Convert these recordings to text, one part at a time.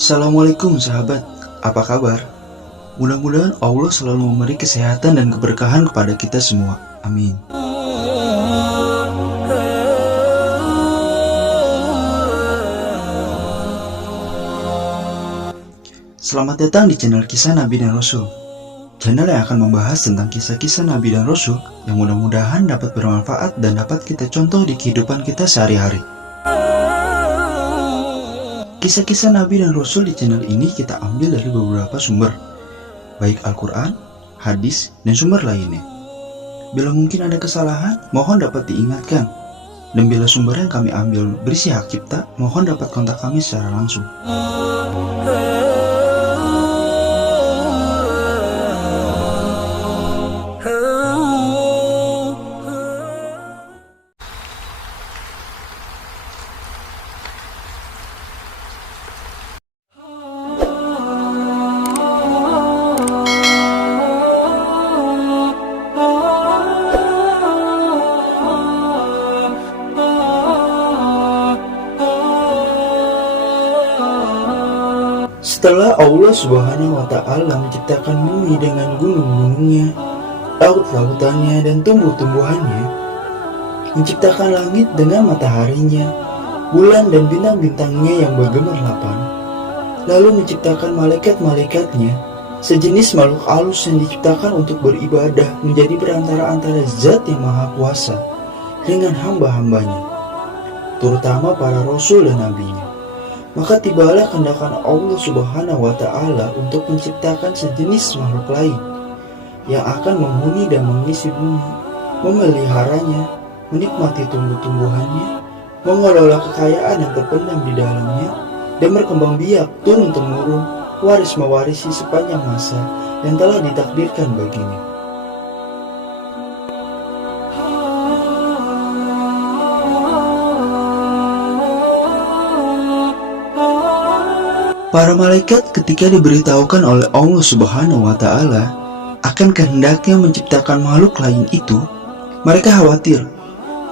Assalamualaikum sahabat, apa kabar? Mudah-mudahan Allah selalu memberi kesehatan dan keberkahan kepada kita semua. Amin. Selamat datang di channel Kisah Nabi dan Rasul. Channel yang akan membahas tentang kisah-kisah Nabi dan Rasul yang mudah-mudahan dapat bermanfaat dan dapat kita contoh di kehidupan kita sehari-hari. Kisah-kisah Nabi dan Rasul di channel ini kita ambil dari beberapa sumber, baik Al-Quran, hadis, dan sumber lainnya. Bila mungkin ada kesalahan, mohon dapat diingatkan. Dan bila sumber yang kami ambil berisi hak cipta, mohon dapat kontak kami secara langsung. Setelah Allah Subhanahu wa Ta'ala menciptakan bumi dengan gunung-gunungnya, laut-lautannya, dan tumbuh-tumbuhannya, menciptakan langit dengan mataharinya, bulan dan bintang-bintangnya yang bergemerlapan, lalu menciptakan malaikat-malaikatnya, sejenis makhluk halus yang diciptakan untuk beribadah menjadi perantara antara Zat yang Maha Kuasa dengan hamba-hambanya, terutama para Rasul dan Nabinya. Maka tibalah kehendakan Allah Subhanahu wa Ta'ala untuk menciptakan sejenis makhluk lain yang akan menghuni dan mengisi bumi, memeliharanya, menikmati tumbuh-tumbuhannya, mengelola kekayaan yang terpendam di dalamnya, dan berkembang biak turun-temurun, waris mewarisi sepanjang masa yang telah ditakdirkan baginya. Para malaikat ketika diberitahukan oleh Allah Subhanahu wa Ta'ala akan kehendaknya menciptakan makhluk lain itu, mereka khawatir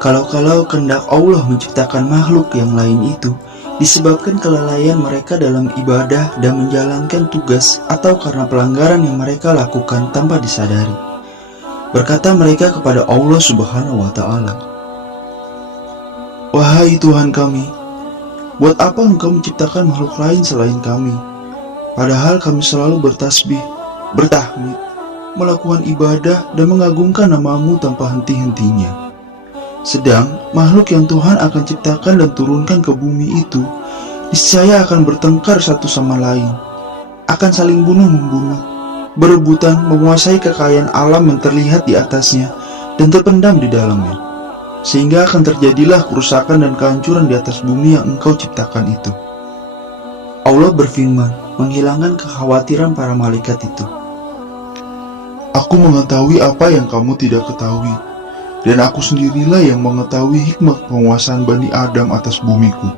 kalau kehendak Allah menciptakan makhluk yang lain itu disebabkan kelalaian mereka dalam ibadah dan menjalankan tugas atau karena pelanggaran yang mereka lakukan tanpa disadari. Berkata mereka kepada Allah Subhanahu wa Ta'ala, "Wahai Tuhan kami, buat apa Engkau menciptakan makhluk lain selain kami? Padahal kami selalu bertasbih, bertahmid, melakukan ibadah dan mengagungkan nama-Mu tanpa henti-hentinya. Sedang makhluk yang Tuhan akan ciptakan dan turunkan ke bumi itu niscaya akan bertengkar satu sama lain, akan saling bunuh-membunuh, berebutan menguasai kekayaan alam yang terlihat di atasnya dan terpendam di dalamnya. Sehingga akan terjadilah kerusakan dan kehancuran di atas bumi yang Engkau ciptakan itu." Allah berfirman, menghilangkan kekhawatiran para malaikat itu. "Aku mengetahui apa yang kamu tidak ketahui, dan aku sendirilah yang mengetahui hikmah penguasaan Bani Adam atas bumiku.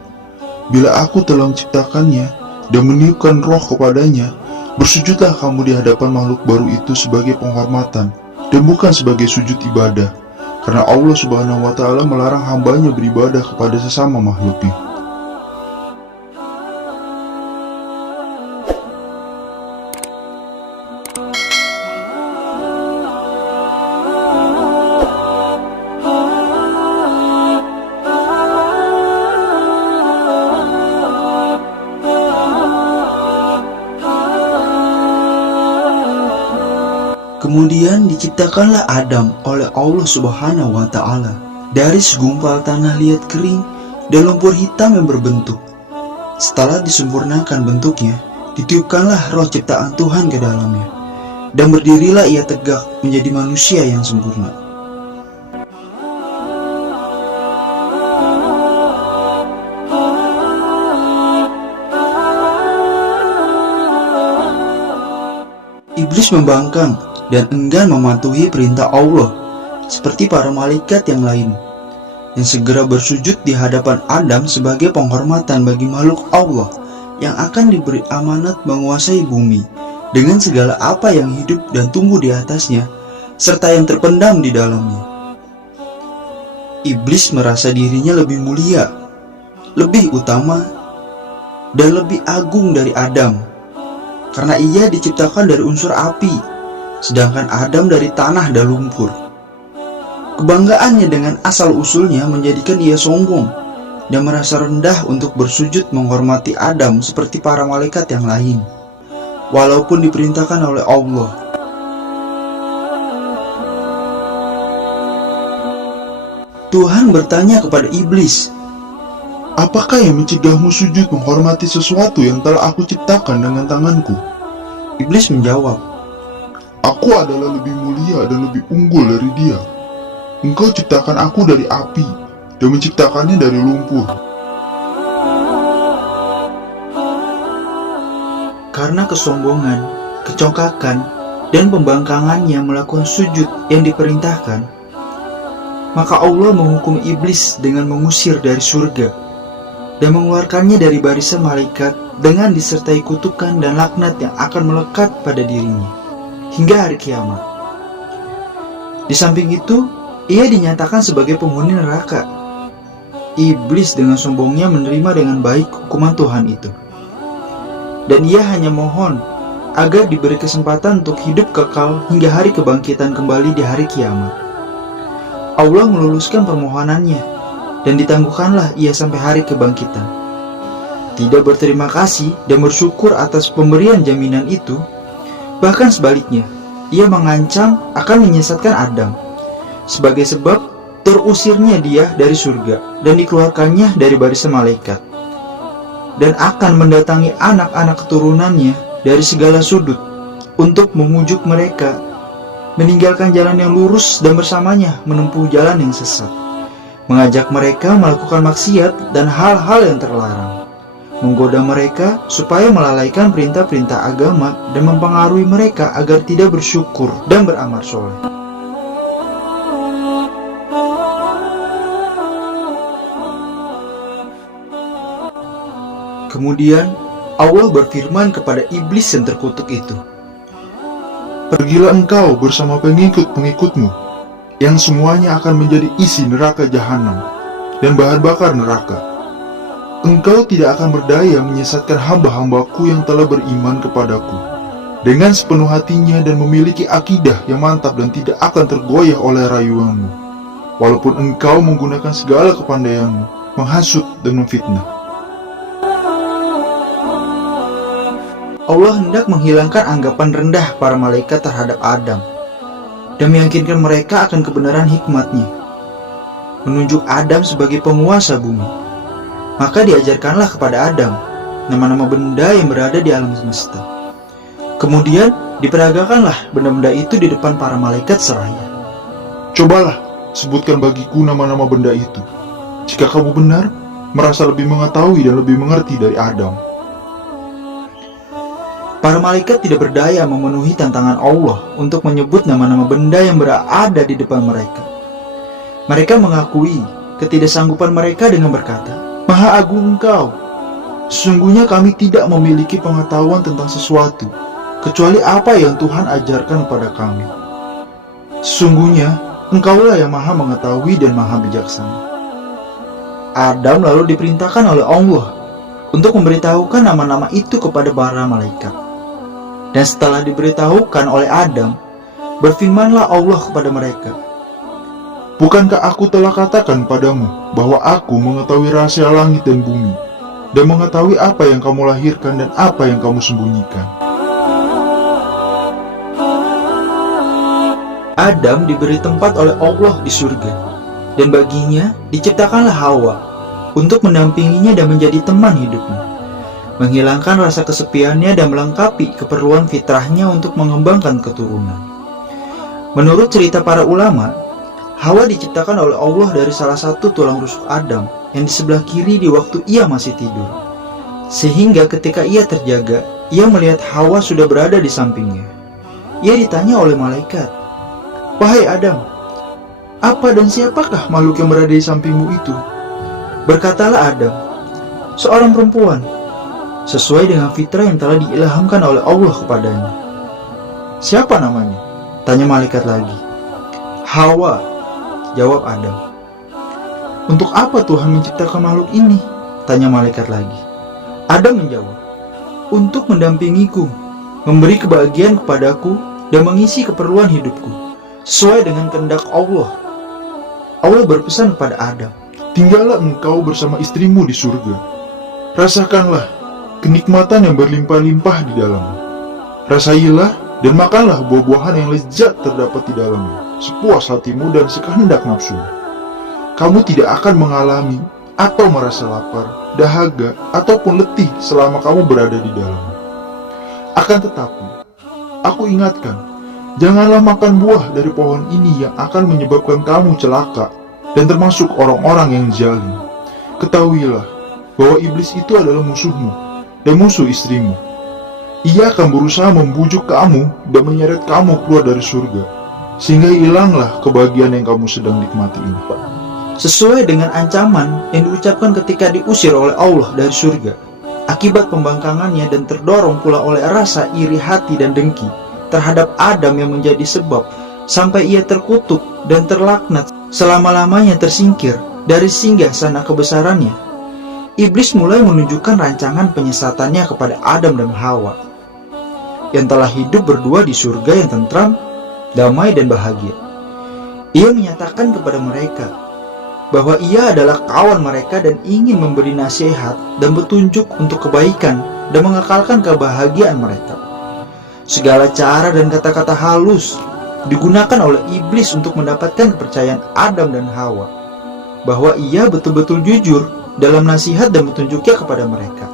Bila aku telah menciptakannya dan meniupkan roh kepadanya, bersujudlah kamu di hadapan makhluk baru itu sebagai penghormatan dan bukan sebagai sujud ibadah. Karena Allah Subhanahu wa Ta'ala melarang hambanya beribadah kepada sesama makhluknya." Kemudian diciptakanlah Adam oleh Allah Subhanahu wa Ta'ala dari segumpal tanah liat kering dan lumpur hitam yang berbentuk. Setelah disempurnakan bentuknya, ditiupkanlah roh ciptaan Tuhan ke dalamnya, dan berdirilah ia tegak menjadi manusia yang sempurna. Iblis membangkang dan enggan mematuhi perintah Allah seperti para malaikat yang lain, yang segera bersujud di hadapan Adam sebagai penghormatan bagi makhluk Allah yang akan diberi amanat menguasai bumi dengan segala apa yang hidup dan tumbuh di atasnya serta yang terpendam di dalamnya. Iblis merasa dirinya lebih mulia, lebih utama, dan lebih agung dari Adam, karena ia diciptakan dari unsur api, sedangkan Adam dari tanah dan lumpur. Kebanggaannya dengan asal-usulnya menjadikan ia sombong dan merasa rendah untuk bersujud menghormati Adam seperti para malaikat yang lain, walaupun diperintahkan oleh Allah. Tuhan bertanya kepada iblis, Apakah yang mencegahmu sujud menghormati sesuatu yang telah aku ciptakan dengan tanganku? Iblis menjawab, Aku adalah lebih mulia dan lebih unggul dari dia. Engkau ciptakan aku dari api dan menciptakannya dari lumpur. karena kesombongan, kecongkakan, dan pembangkangannya melakukan sujud yang diperintahkan, maka Allah menghukum iblis dengan mengusir dari surga dan mengeluarkannya dari barisan malaikat dengan disertai kutukan dan laknat yang akan melekat pada dirinya hingga hari kiamat. Di samping itu, ia dinyatakan sebagai penghuni neraka. Iblis dengan sombongnya menerima dengan baik hukuman Tuhan itu, dan ia hanya mohon agar diberi kesempatan untuk hidup kekal hingga hari kebangkitan kembali di hari kiamat. Allah meluluskan permohonannya, dan ditangguhkanlah ia sampai hari kebangkitan. Tidak berterima kasih dan bersyukur atas pemberian jaminan itu, bahkan sebaliknya, ia mengancam akan menyesatkan Adam, sebagai sebab terusirnya dia dari surga dan dikeluarkannya dari barisan malaikat, dan akan mendatangi anak-anak keturunannya dari segala sudut untuk memujuk mereka meninggalkan jalan yang lurus dan bersamanya menempuh jalan yang sesat, mengajak mereka melakukan maksiat dan hal-hal yang terlarang, menggoda mereka supaya melalaikan perintah-perintah agama dan mempengaruhi mereka agar tidak bersyukur dan beramal soleh. Kemudian Allah berfirman kepada iblis yang terkutuk itu, Pergilah engkau bersama pengikut-pengikutmu, yang semuanya akan menjadi isi neraka jahanam dan bahan bakar neraka. Engkau tidak akan berdaya menyesatkan hamba-hambaku yang telah beriman kepadaku dengan sepenuh hatinya dan memiliki akidah yang mantap dan tidak akan tergoyah oleh rayuanmu, walaupun engkau menggunakan segala kepandaianmu, menghasut dan memfitnah. Allah hendak menghilangkan anggapan rendah para malaikat terhadap Adam dan meyakinkan mereka akan kebenaran hikmatnya, menunjuk Adam sebagai penguasa bumi. Maka diajarkanlah kepada Adam nama-nama benda yang berada di alam semesta. Kemudian diperagakanlah benda-benda itu di depan para malaikat seraya. Cobalah sebutkan bagiku nama-nama benda itu. Jika kamu benar, merasa lebih mengetahui dan lebih mengerti dari Adam. Para malaikat tidak berdaya memenuhi tantangan Allah untuk menyebut nama-nama benda yang berada di depan mereka. Mereka mengakui ketidaksanggupan mereka dengan berkata, Maha Agung Engkau, sesungguhnya kami tidak memiliki pengetahuan tentang sesuatu, kecuali apa yang Tuhan ajarkan kepada kami. Sesungguhnya, Engkaulah yang maha mengetahui dan maha bijaksana. Adam lalu diperintahkan oleh Allah untuk memberitahukan nama-nama itu kepada para malaikat. Dan setelah diberitahukan oleh Adam, berfirmanlah Allah kepada mereka, Bukankah aku telah katakan padamu bahwa aku mengetahui rahasia langit dan bumi, dan mengetahui apa yang kamu lahirkan dan apa yang kamu sembunyikan? Adam diberi tempat oleh Allah di surga, dan baginya diciptakanlah Hawa untuk mendampinginya dan menjadi teman hidupnya, menghilangkan rasa kesepiannya dan melengkapi keperluan fitrahnya untuk mengembangkan keturunan. Menurut cerita para ulama, Hawa diciptakan oleh Allah dari salah satu tulang rusuk Adam yang di sebelah kiri di waktu ia masih tidur, sehingga ketika ia terjaga, ia melihat Hawa sudah berada di sampingnya. Ia ditanya oleh malaikat, Wahai Adam, apa dan siapakah makhluk yang berada di sampingmu itu? Berkatalah Adam, seorang perempuan, sesuai dengan fitrah yang telah diilhamkan oleh Allah kepadanya. Siapa namanya? Tanya malaikat lagi. Hawa, jawab Adam. Untuk apa Tuhan menciptakan makhluk ini? Tanya malaikat lagi. Adam menjawab, "Untuk mendampingiku, memberi kebahagiaan kepadaku, dan mengisi keperluan hidupku, sesuai dengan kehendak Allah." Allah berpesan kepada Adam, Tinggallah engkau bersama istrimu di surga. Rasakanlah kenikmatan yang berlimpah-limpah di dalamnya. Rasailah dan makanlah buah-buahan yang lezat terdapat di dalamnya, sepuas hatimu dan sekehendak nafsu. Kamu tidak akan mengalami atau merasa lapar, dahaga, ataupun letih selama kamu berada di dalamnya. Akan tetapi, aku ingatkan, janganlah makan buah dari pohon ini yang akan menyebabkan kamu celaka dan termasuk orang-orang yang zalim. Ketahuilah bahwa iblis itu adalah musuhmu dan musuh istrimu. Ia akan berusaha membujuk kamu dan menyeret kamu keluar dari surga, sehingga hilanglah kebahagiaan yang kamu sedang nikmati ini. sesuai dengan ancaman yang diucapkan ketika diusir oleh Allah dari surga, akibat pembangkangannya dan terdorong pula oleh rasa iri hati dan dengki terhadap Adam yang menjadi sebab sampai ia terkutuk dan terlaknat selama-lamanya tersingkir dari singgahsana kebesarannya. Iblis mulai menunjukkan rancangan penyesatannya kepada Adam dan Hawa yang telah hidup berdua di surga yang tentram, damai, dan bahagia. Ia menyatakan kepada mereka bahwa ia adalah kawan mereka dan ingin memberi nasihat dan petunjuk untuk kebaikan dan mengekalkan kebahagiaan mereka. Segala cara dan kata-kata halus digunakan oleh iblis untuk mendapatkan kepercayaan Adam dan Hawa bahwa ia betul-betul jujur dalam nasihat dan petunjuknya kepada mereka.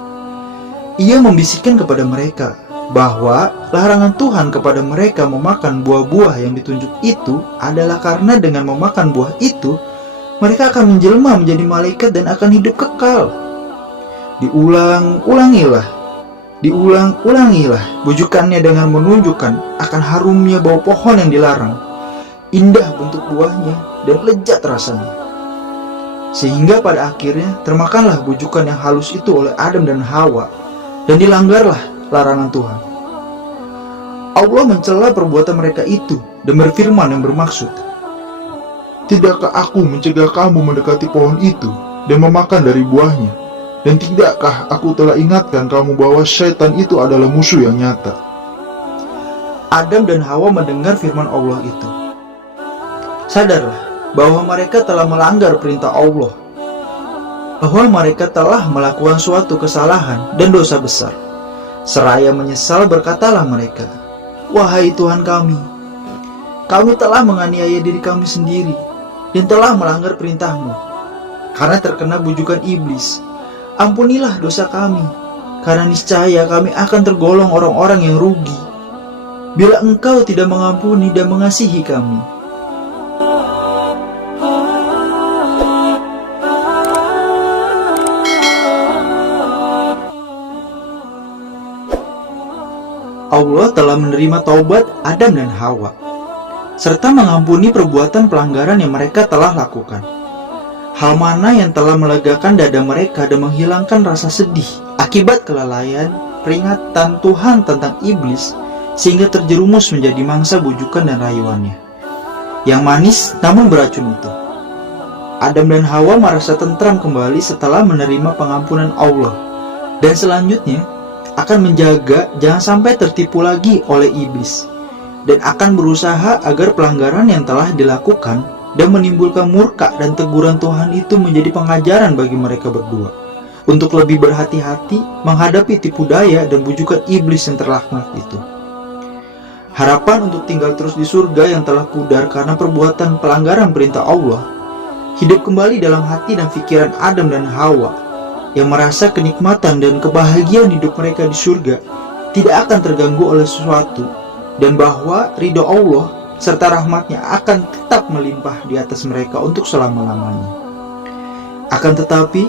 Ia membisikkan kepada mereka bahwa larangan Tuhan kepada mereka memakan buah-buah yang ditunjuk itu adalah karena dengan memakan buah itu mereka akan menjelma menjadi malaikat dan akan hidup kekal. Diulang-ulangilah bujukannya dengan menunjukkan akan harumnya bau pohon yang dilarang, indah bentuk buahnya, dan lezat rasanya. Sehingga pada akhirnya termakanlah bujukan yang halus itu oleh Adam dan Hawa, dan dilanggarlah larangan Tuhan. Allah mencela perbuatan mereka itu dan berfirman yang bermaksud, Tidakkah aku mencegah kamu mendekati pohon itu dan memakan dari buahnya? Dan tidakkah aku telah ingatkan kamu bahwa syaitan itu adalah musuh yang nyata? Adam dan Hawa mendengar firman Allah itu. Sadarlah bahwa mereka telah melanggar perintah Allah, bahwa mereka telah melakukan suatu kesalahan dan dosa besar. Seraya menyesal berkatalah mereka, "Wahai Tuhan kami telah menganiaya diri kami sendiri dan telah melanggar perintah-Mu. Karena terkena bujukan iblis, ampunilah dosa kami, karena niscaya kami akan tergolong orang-orang yang rugi bila Engkau tidak mengampuni dan mengasihi kami." Allah telah menerima taubat Adam dan Hawa, serta mengampuni perbuatan pelanggaran yang mereka telah lakukan. Hal mana yang telah melegakan dada mereka dan menghilangkan rasa sedih akibat kelalaian peringatan Tuhan tentang iblis, sehingga terjerumus menjadi mangsa bujukan dan rayuannya yang manis namun beracun itu. Adam dan Hawa merasa tentram kembali setelah menerima pengampunan Allah, dan selanjutnya akan menjaga jangan sampai tertipu lagi oleh iblis, dan akan berusaha agar pelanggaran yang telah dilakukan dan menimbulkan murka dan teguran Tuhan itu menjadi pengajaran bagi mereka berdua untuk lebih berhati-hati menghadapi tipu daya dan bujukan iblis yang terlaknat itu. Harapan untuk tinggal terus di surga yang telah pudar karena perbuatan pelanggaran perintah Allah hidup kembali dalam hati dan pikiran Adam dan Hawa yang merasa kenikmatan dan kebahagiaan hidup mereka di surga tidak akan terganggu oleh sesuatu, dan bahwa ridho Allah serta rahmatnya akan tetap melimpah di atas mereka untuk selama-lamanya. Akan tetapi,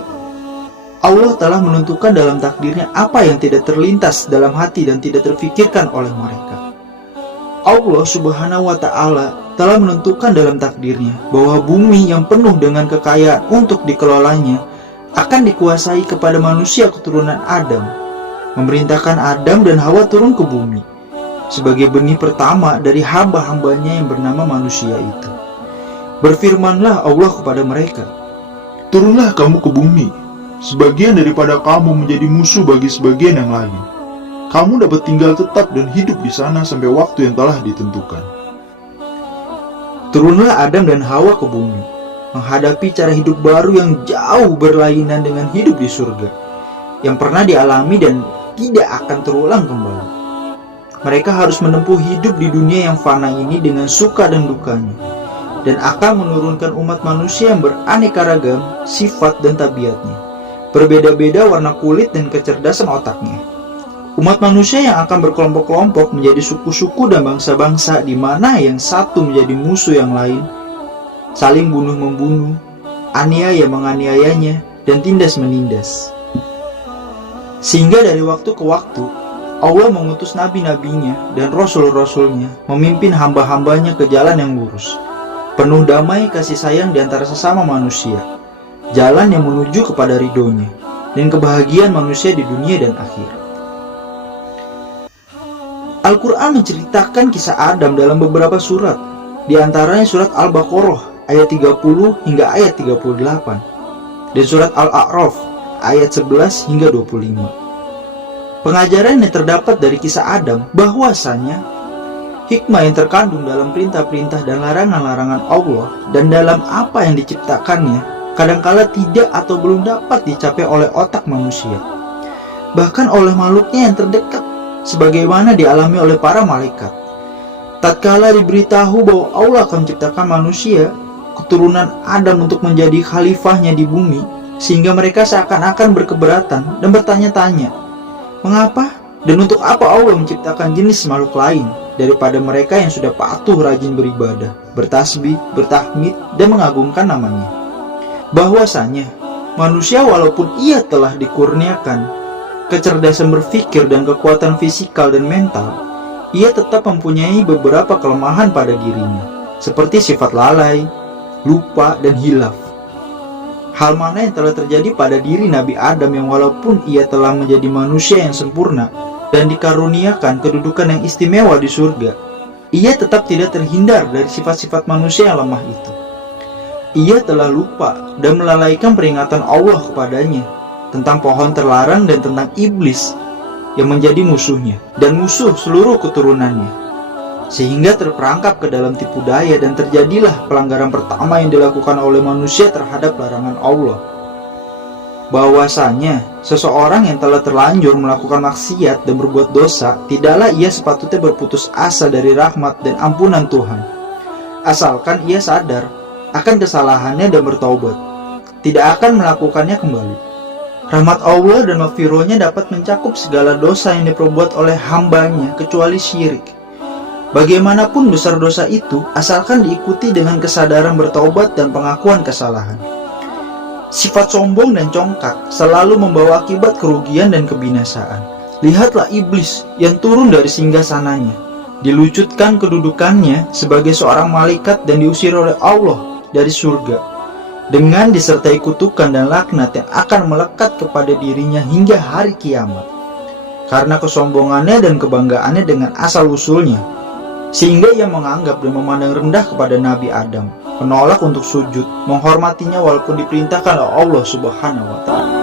Allah telah menentukan dalam takdirnya apa yang tidak terlintas dalam hati dan tidak terfikirkan oleh mereka. Allah Subhanahu wa Ta'ala telah menentukan dalam takdirnya bahwa bumi yang penuh dengan kekayaan untuk dikelolanya akan dikuasai kepada manusia keturunan Adam, memerintahkan Adam dan Hawa turun ke bumi sebagai benih pertama dari hamba-hambanya yang bernama manusia itu. Berfirmanlah Allah kepada mereka, Turunlah kamu ke bumi sebagian daripada kamu menjadi musuh bagi sebagian yang lain. Kamu dapat tinggal tetap dan hidup di sana sampai waktu yang telah ditentukan. Turunlah Adam dan Hawa ke bumi, menghadapi cara hidup baru yang jauh berlainan dengan hidup di surga, yang pernah dialami dan tidak akan terulang kembali. Mereka harus menempuh hidup di dunia yang fana ini dengan suka dan dukanya, dan akan menurunkan umat manusia yang beraneka ragam sifat dan tabiatnya, berbeda-beda warna kulit dan kecerdasan otaknya. Umat manusia yang akan berkelompok-kelompok menjadi suku-suku dan bangsa-bangsa, di mana yang satu menjadi musuh yang lain, saling bunuh-membunuh, aniaya menganiayanya, dan tindas-menindas. Sehingga dari waktu ke waktu, Allah mengutus nabi-nabinya dan rasul-rasulnya memimpin hamba-hambanya ke jalan yang lurus, penuh damai kasih sayang di antara sesama manusia, jalan yang menuju kepada ridhonya, dan kebahagiaan manusia di dunia dan akhir. Al-Quran menceritakan kisah Adam dalam beberapa surat, di antaranya surat Al-Baqarah ayat 30 hingga ayat 38, dan surat Al-A'raf ayat 11 hingga 25. Pengajaran yang terdapat dari kisah Adam bahwasanya hikmah yang terkandung dalam perintah-perintah dan larangan-larangan Allah dan dalam apa yang diciptakannya kadangkala tidak atau belum dapat dicapai oleh otak manusia, bahkan oleh makhluknya yang terdekat, sebagaimana dialami oleh para malaikat. Tatkala diberitahu bahwa Allah akan menciptakan manusia, keturunan Adam, untuk menjadi khalifahnya di bumi, sehingga mereka seakan-akan berkeberatan dan bertanya-tanya, mengapa dan untuk apa Allah menciptakan jenis makhluk lain daripada mereka yang sudah patuh rajin beribadah, bertasbih, bertahmid, dan mengagungkan namanya. Bahwasanya manusia walaupun ia telah dikurniakan kecerdasan berpikir dan kekuatan fisikal dan mental, ia tetap mempunyai beberapa kelemahan pada dirinya, seperti sifat lalai, lupa, dan hilaf. Hal mana yang telah terjadi pada diri Nabi Adam yang walaupun ia telah menjadi manusia yang sempurna dan dikaruniakan kedudukan yang istimewa di surga, ia tetap tidak terhindar dari sifat-sifat manusia yang lemah itu. Ia telah lupa dan melalaikan peringatan Allah kepadanya tentang pohon terlarang dan tentang iblis yang menjadi musuhnya dan musuh seluruh keturunannya, sehingga terperangkap ke dalam tipu daya dan terjadilah pelanggaran pertama yang dilakukan oleh manusia terhadap larangan Allah. Bahwasanya seseorang yang telah terlanjur melakukan maksiat dan berbuat dosa, tidaklah ia sepatutnya berputus asa dari rahmat dan ampunan Tuhan, asalkan ia sadar akan kesalahannya dan bertaubat, tidak akan melakukannya kembali. Rahmat Allah dan maghfirahnya dapat mencakup segala dosa yang diperbuat oleh hambanya kecuali syirik. Bagaimanapun besar dosa itu, asalkan diikuti dengan kesadaran bertaubat dan pengakuan kesalahan. Sifat sombong dan congkak selalu membawa akibat kerugian dan kebinasaan. Lihatlah iblis yang turun dari singgasananya, dilucutkan kedudukannya sebagai seorang malaikat dan diusir oleh Allah dari surga, dengan disertai kutukan dan laknat yang akan melekat kepada dirinya hingga hari kiamat, karena kesombongannya dan kebanggaannya dengan asal-usulnya, sehingga ia menganggap dan memandang rendah kepada Nabi Adam, menolak untuk sujud, menghormatinya walaupun diperintahkan oleh Allah Subhanahu wa Ta'ala.